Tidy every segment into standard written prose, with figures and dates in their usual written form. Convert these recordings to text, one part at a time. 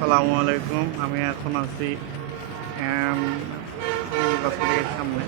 আসসালামু আলাইকুম। আমি এখন আছি হসপিটালের সামনে।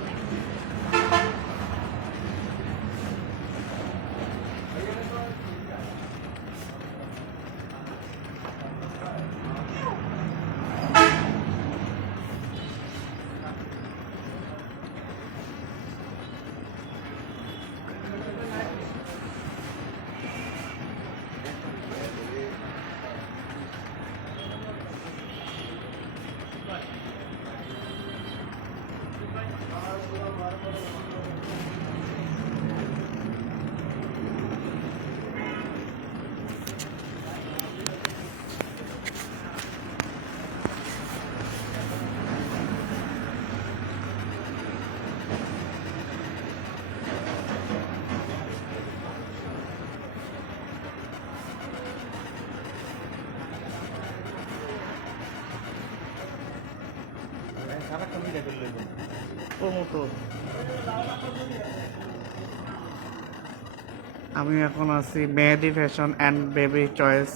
আমি এখন আছি Mehedi fashion and baby choice.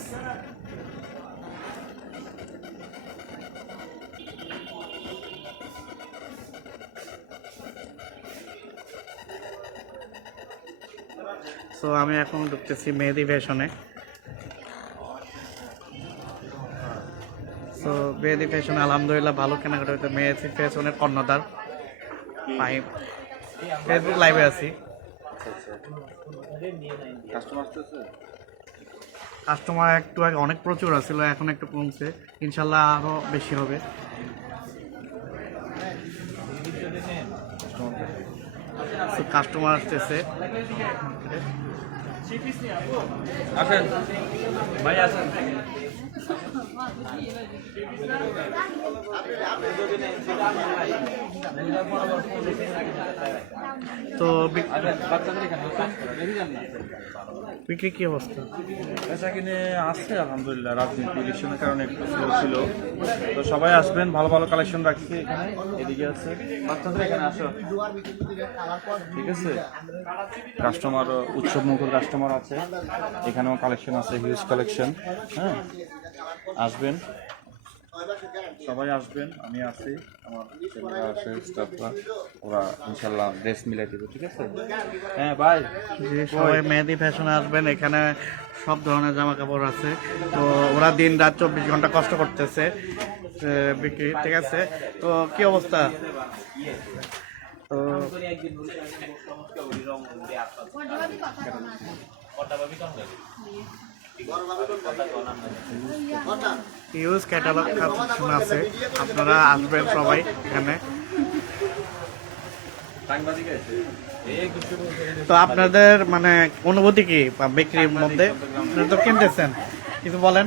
So আমি এখন ঢুকতেছি মেহেদি ফ্যাশনে। সো মেহেদি ফ্যাশনে আলহামদুলিল্লাহ ভালো কেনাকাটা হইতে। মেহেদি ফ্যাশনের কর্ণধার পাইপ ফেসবুক লাইভে আছি। কাস্টমার একটু আগে অনেক প্রচুর আছিল, এখন একটু কমছে, ইনশাল্লাহ আরও বেশি হবে। কাস্টমার আসতেছে। আসেন ভাই, আসেন। তো বিক্রি কি অবস্থা? পেশা কিনে আসছে আলহামদুলিল্লাহ। রাজনীতি ইলেকশনের কারণে একটু স্লো ছিল, তো সবাই আসবেন। ভালো ভালো কালেকশন রাখছি এখানে, এদিকে আছে। বাচ্চাদের এখানে আসো, ঠিক আছে। কাস্টমার উৎসব মুখর কাস্টমার আছে, এখানেও কালেকশন আছে, হিউজ কালেকশন। হ্যাঁ, আসবেন, সবাই আসবেন। আমি আছি, আমার ছেলেরা আছে, স্টাফরা, ওরা ইনশাল্লাহ ড্রেস মিলাই দেবে, ঠিক আছে। হ্যাঁ ভাই, যে সবাই মেহেদি ফ্যাশনে আসবেন, এখানে সব ধরনের জামা কাপড় আছে। তো ওরা দিন রাত 24 ঘন্টা কষ্ট করতেছে বিক্রি, ঠিক আছে। তো কি অবস্থা? তো ইউজ ক্যাটালগ কালেকশন আছে, আপনারা আসবেন সবাই এখানে। তো আপনাদের মানে অনুভূতি কি বিক্রির মধ্যে? আপনারা তো কিনতেছেন, কিছু বলেন।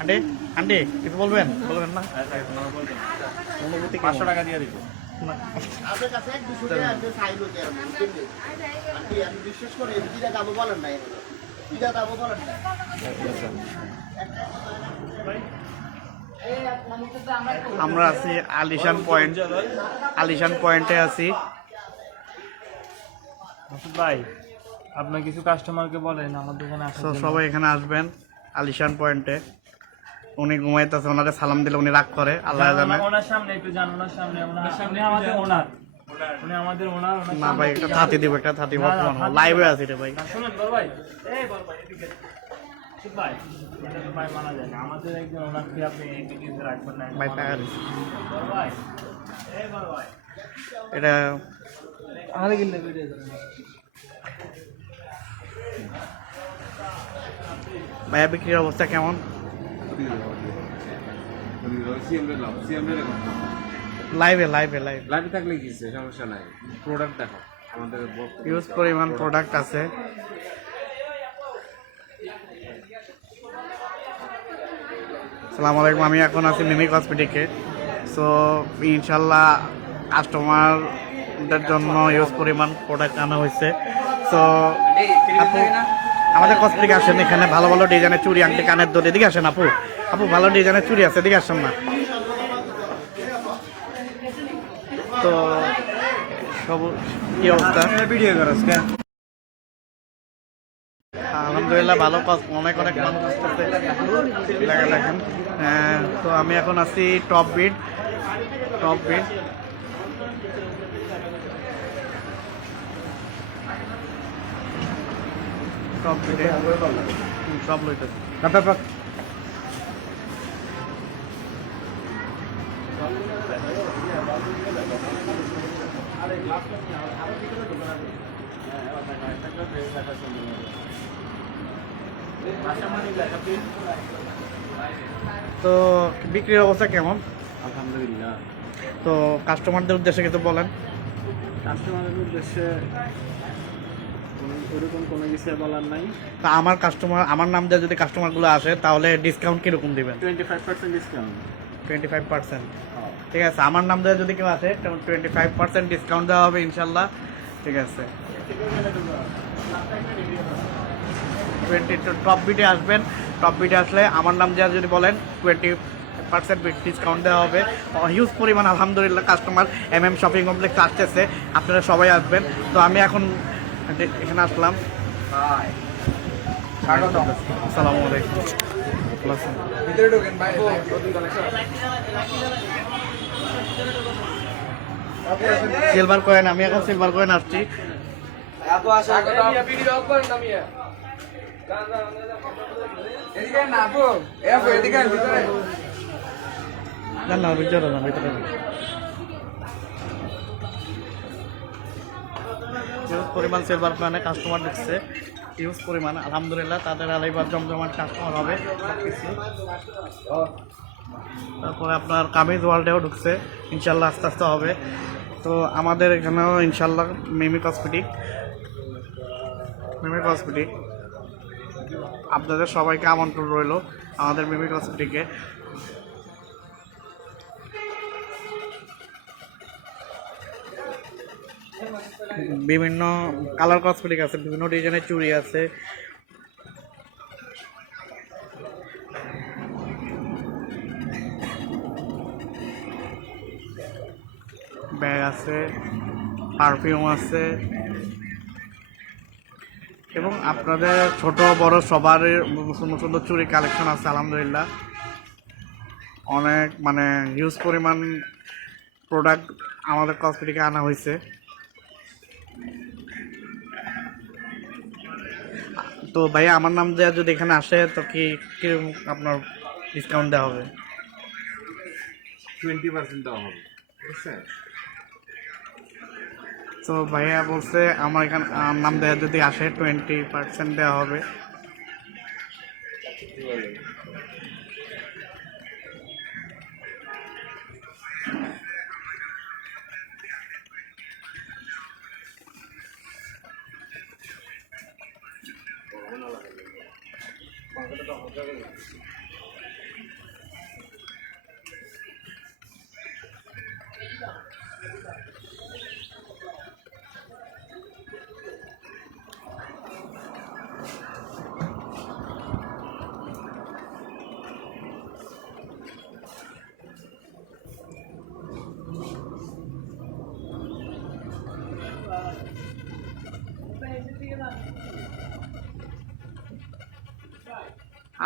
আন্টি আন্টি কিছু বলবেন না? অনুভূতি 500 টাকা দিয়ে দিব। আমরা আছি আলিশান পয়েন্ট, আলিশান পয়েন্টে আছি। ভাই, আপনার কিছু কাস্টমারকে বলেন আমার দোকানে আসার জন্য। সবাই এখানে আসবেন আলিশান পয়েন্টে। উনি ঘুমাইতেছে, ওনারে সালাম দিলে উনি রাগ করে, আল্লাহ জানে। ওনার সামনে একটু যান, ওনার সামনে। উনি আমাদের ওনার, উনি আমাদের ওনার। না ভাই, একটা থাতি দিব, একটা থাতি বর্তমান লাইভে আছি রে ভাই। শুনুন বড় ভাই, এই বড় ভাই এদিকে ঠিক ভাই, এটা তো ভাই মানা যায় না। আমাদের একজন ওনারকে আপনি এদিকে রাখবেন না ভাই টাকা দিছি বড় ভাই। এই বড় ভাই, এটা আরে গিলে ভিডিও করেন ভাইয়া। বিক্রির অবস্থা কেমন? লাইভে লাইভে লাইভ লাইভে থাকলে কিছু সমস্যা নাই, প্রোডাক্ট দেখো আমাদের ইউজ পরিমাণ প্রোডাক্ট আছে। আসসালামু আলাইকুম, আমি এখন আছি মিমি কসমেটিকে। সো ইনশাল্লাহ কাস্টমারদের জন্য ইউজ পরিমাণ প্রোডাক্ট আনা হয়েছে। সো আপু আমাদের কসমেটিক আসেন, এখানে ভালো ভালো ডিজাইনের চুড়ি, আংটি, কানের দোল। এদিকে আসেন আপু, আপু ভালো ডিজাইনের চুড়ি আছে, এদিকে আসেন না। তো সব কি অবস্থা? ভিডিও করছ কেন? আলহামদুলিল্লাহ ভালো অনেক অনেক মানুষ আসতেছে দেখেন। তো আমি এখন আছি টপ বিট টপ বিটে সব লইতেছে। তো বিক্রির অবস্থা কেমন? আলহামদুলিল্লাহ। তো কাস্টমারদের উদ্দেশ্যে কিছু বলেন। কাস্টমারের উদ্দেশ্যে ওরকম কোনো কিছু বলার নাই। তা আমার নাম দিয়ে যদি কাস্টমারগুলো আসে তাহলে ডিসকাউন্ট কীরকম দিবেন? 25% ডিসকাউন্ট। 25%। ঠিক আছে, আমার নাম দিয়ে যদি কেউ আসে 25% ডিসকাউন্ট দেওয়া হবে ইনশাল্লাহ। ঠিক আছে, টপ বিটে আসবেন। টপ বিটে আসলে আমার নাম দিয়ে যদি বলেন 20% ডিসকাউন্ট দেওয়া হবে। হিউজ পরিমাণ আলহামদুলিল্লাহ কাস্টমার শপিং কমপ্লেক্স আসতেছে, আপনারা সবাই আসবেন। তো আমি এখন এখানে আসলাম। আসসালামু আলাইকুম। সিলভার কয়েন, আমি এখন সিলভার কয়েন আসছি। না ভিতরে না, ভিতরে হিউজ পরিমাণ সিলভার কয়েনে কাস্টমার ঢুকছে, হিউজ পরিমাণ আলহামদুলিল্লাহ। তাদের আলাইবার জমজমাট কাস্টমার হবে সবকিছু। তারপরে আপনার কামিজ ওয়ার্ল্ডেও ঢুকছে ইনশাল্লাহ, আস্তে আস্তে হবে। তো আমাদের এখানেও ইনশাল্লাহ মিমি কসমেটিক আপনাদের সবাইকে আমন্ত্রণ রইল আমাদের মিমি কসমেটিকে। বিভিন্ন কালার কসমেটিক আছে, বিভিন্ন ডিজাইনের চুড়ি আছে, ব্যাগ আছে, পারফিউম আছে, এবং আপনাদের ছোট বড় সবার সুন্দর সুন্দর চুড়ি কালেকশন আছে আলহামদুলিল্লাহ। অনেক মানে হিউজ পরিমাণ প্রোডাক্ট আমাদের কসমেটিকে আনা হয়েছে। তো ভাইয়া আমার নাম দেওয়া যদি এখানে আসে তো কিরকম আপনার ডিসকাউন্ট দেওয়া হবে? 20% দেওয়া হবে, ঠিক আছে? তো ভাইয়া বলছে আমার এখানে নাম দেওয়া যদি আসে 20% দেওয়া হবে।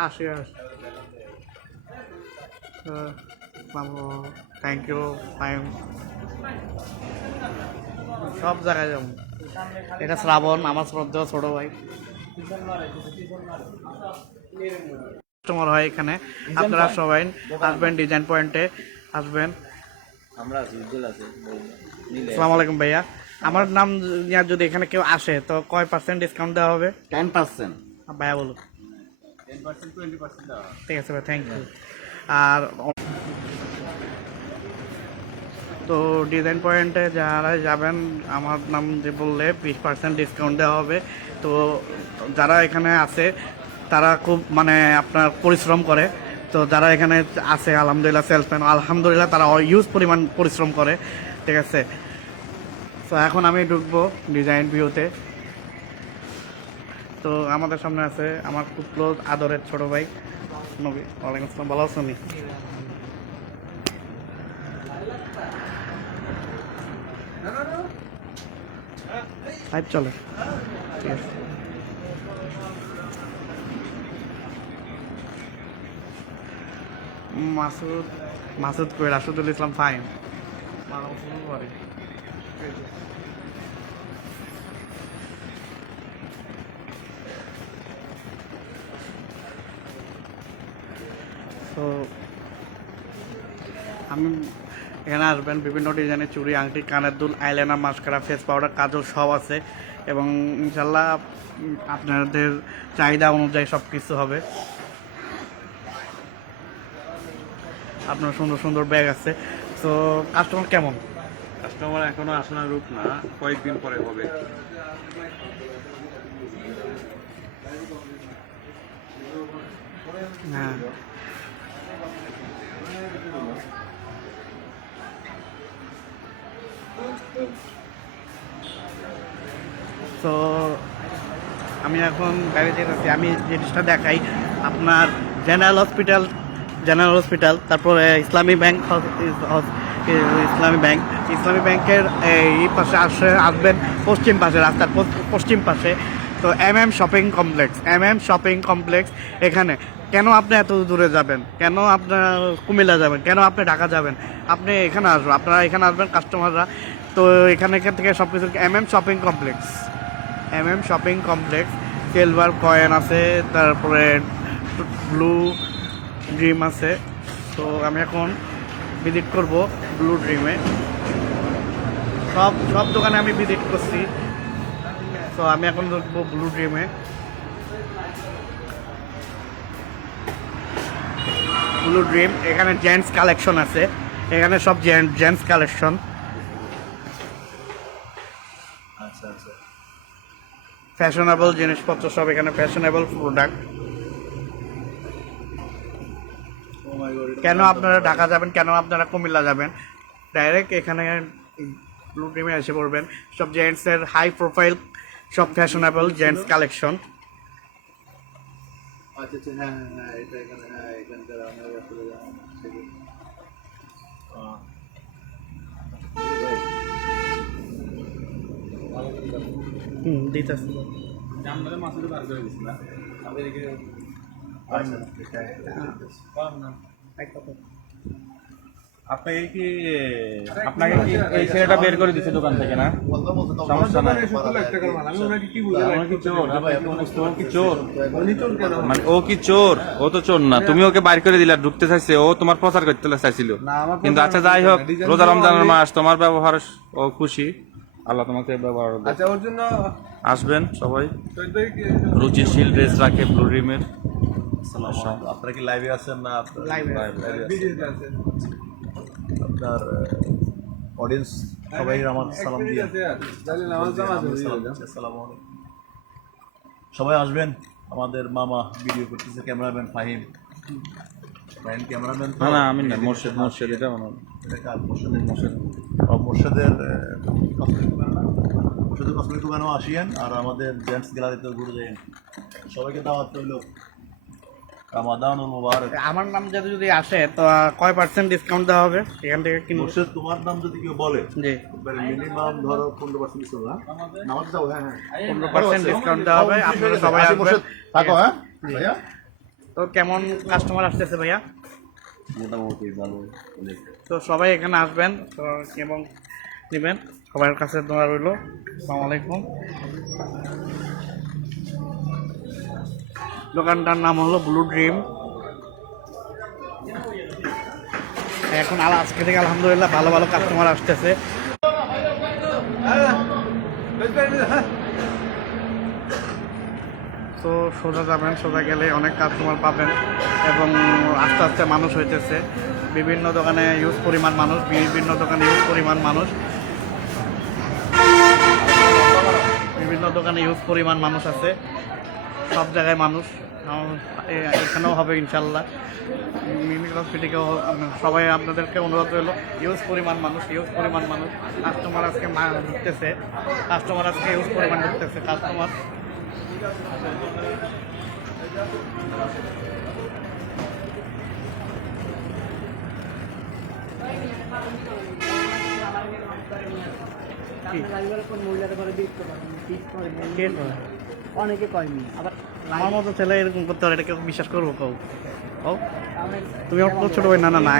আসি থ্যাংক ইউ টাইম সব জায়গায় যাবো। এটা শ্রাবণ, আমার শ্রদ্ধা ছোট ভাই কাস্টমার হয় এখানে। আপনারা সবাই আসবেন, ডিজাইন পয়েন্টে আসবেন। আসসালামু আলাইকুম ভাইয়া, আমার নাম নিয়ে যদি এখানে কেউ আসে তো কয় % ডিসকাউন্ট দেওয়া হবে? 10%। ভাইয়া বলুন। 10% 20% দেওয়া হবে। ঠিক আছে ভাই, থ্যাংক ইউ। আর তো ডিজাইন পয়েন্টে যারা যাবেন আমার নাম যে বললে 20% ডিসকাউন্ট দেওয়া হবে। তো যারা এখানে আছে তারা খুব মানে আপনার পরিশ্রম করে। তো যারা এখানে আছে আলহামদুলিল্লাহ সেলসম্যান আলহামদুলিল্লাহ তারা ইউজ পরিমাণ পরিশ্রম করে, ঠিক আছে। তো এখন আমি ঢুকবো ডিজাইন ভিউতে। তো আমাদের সামনে আছে আমার খুব ক্লোজ আদরের ছোট ভাই নবী। ওয়ালাইকুম আসসালাম, ভালো আছেন? চলে, ঠিক আছে। মাসুদ মাসুদ কই রাশিদুল ইসলাম ফাইন মারাও শুরু করে তো আমি এখানে আসবেন বিভিন্ন ডিজাইনের চুড়ি আংটি কানের দুল আইলাইনার মাস্কারা ফেস পাউডার কাজল সব আছে এবং ইনশাল্লাহ আপনাদের চাহিদা অনুযায়ী সব কিছু হবে। আপনার সুন্দর সুন্দর ব্যাগ আছে। তো কাস্টমার কেমন? কাস্টমার এখনো আসানোর রূপ না, কয়েকদিন পরে হবে। হ্যাঁ তো আমি এখন বাইরে যেতেছি, আমি জিনিসটা দেখাই আপনার জেনারেল হসপিটাল, তারপরে ইসলামী ব্যাংকের এই পাশে আসবেন পশ্চিম পাশে, রাস্তার পশ্চিম পাশে। তো শপিং কমপ্লেক্স এখানে। কেন আপনি এত দূরে যাবেন, কেন আপনার কুমিল্লা যাবেন, কেন আপনি ঢাকা যাবেন, আপনি এখানে আসবেন, আপনারা এখানে আসবেন কাস্টমাররা। তো এখান থেকে সব কিছু শপিং কমপ্লেক্স সিলভার কয়েন আছে, তারপরে ব্লু ড্রিম আছে। তো আমি এখন ভিজিট করব ব্লু ড্রিমে। সব দোকানে আমি ভিজিট করছি, তো আমি এখন দেখবো ব্লু ড্রিমে। ব্লু ড্রিম এখানে জেন্টস কালেকশন আছে, এখানে সব জেন্টস কালেকশন। ফ্যাশনেবল জিনিসপত্র সব এখানে, ফ্যাশনেবল প্রোডাক্ট। কেন আপনারা ঢাকা যাবেন, কেন আপনারা কুমিল্লা যাবেন, ডাইরেক্ট এখানে ব্লু ড্রিমে এসে পড়বেন। সব জেন্টসের হাই প্রোফাইল, সব ফ্যাশনেবল জেন্টস কালেকশন। দিতেছি আপনাকে কি এই ছেলেটা বের করে দিচ্ছে দোকান থেকে না? সমস্যা নাই। মানে ও কি চোর? ও তো চোর না, তুমি ওকে বাইর করে দিলা, ঢুকতে চাইছে, ও তোমার প্রচার করতে চাইছিল। কিন্তু আচ্ছা যাই হোক, রোজা রমজানের মাস, তোমার ব্যবহার ও খুশি, আল্লাহ তোমাকে ব্যবহার দেয়। আচ্ছা, ওর জন্য আসবেন সবাই। রুচিশীল ড্রেস রাখে ব্লু ড্রিমের। আপনারা কি লাইভে আছেন না? লাইভে আছেন। আপনার অডিয়েন্স সবাই আমার সালাম দিয়ে আসসালামু আলাইকুম। সবাই আসবেন, আমাদের মামা ভিডিও করতেছে, ক্যামেরাম্যান ফাহিম ক্যামেরাম্যান। না আমি না, মোর্শেদ এটা মোর্শেদের কসমেটিক দোকানেও আসিয়েন, আর আমাদের জেন্টস গ্যালারিতেও ঘুরে যাইন। সবাইকে দাওয়াত রইল। রামাদানুল মুবারক। আমার নাম যদি আসে তো কয় % ডিসকাউন্ট দেওয়া হবে এখান থেকে কিনবো? মোর্শেদ, তোমার নাম যদি কেউ বলে, জি মিনিমাম ধরো 15% ডিসকাউন্ট। নামাজ দাও। হ্যাঁ 15% ডিসকাউন্ট দেওয়া হবে। আপনারা সবাই আসবেন। থাকো। হ্যাঁ ভাইয়া। তো কেমন কাস্টমার আসতেছে ভাইয়া? মোটামুটি ভালো। তো সবাই এখানে আসবেন তো এবং নেবেন। সবার কাছে দোয়া রইল। আসসালামু আলাইকুম। দোকানটার নাম হলো ব্লু ড্রিম। এখন আজকে থেকে আলহামদুলিল্লাহ ভালো ভালো কাস্টমার আসতেছে। তো সোজা যাবেন, সোজা গেলে অনেক কাস্টমার পাবেন এবং আস্তে আস্তে মানুষ হইতেছে। বিভিন্ন দোকানে ইউজ পরিমাণ মানুষ আছে। সব জায়গায় মানুষ, এখানেও হবে ইনশাল্লাহ। মিনি হসপিটালেও সবাই আপনাদেরকে অনুরোধ রইল, ইউজ পরিমাণ মানুষ। কাস্টমার আজকে ঢুকতেছে, ইউজ পরিমাণ ঢুকতেছে কাস্টমার। অনেকে কয়নি, আবার আমার মতো ছেলে এরকম করতে পারে, এটা কেউ বিশ্বাস করবো? কেউ ও তুমি অত ছোট ভাই না না না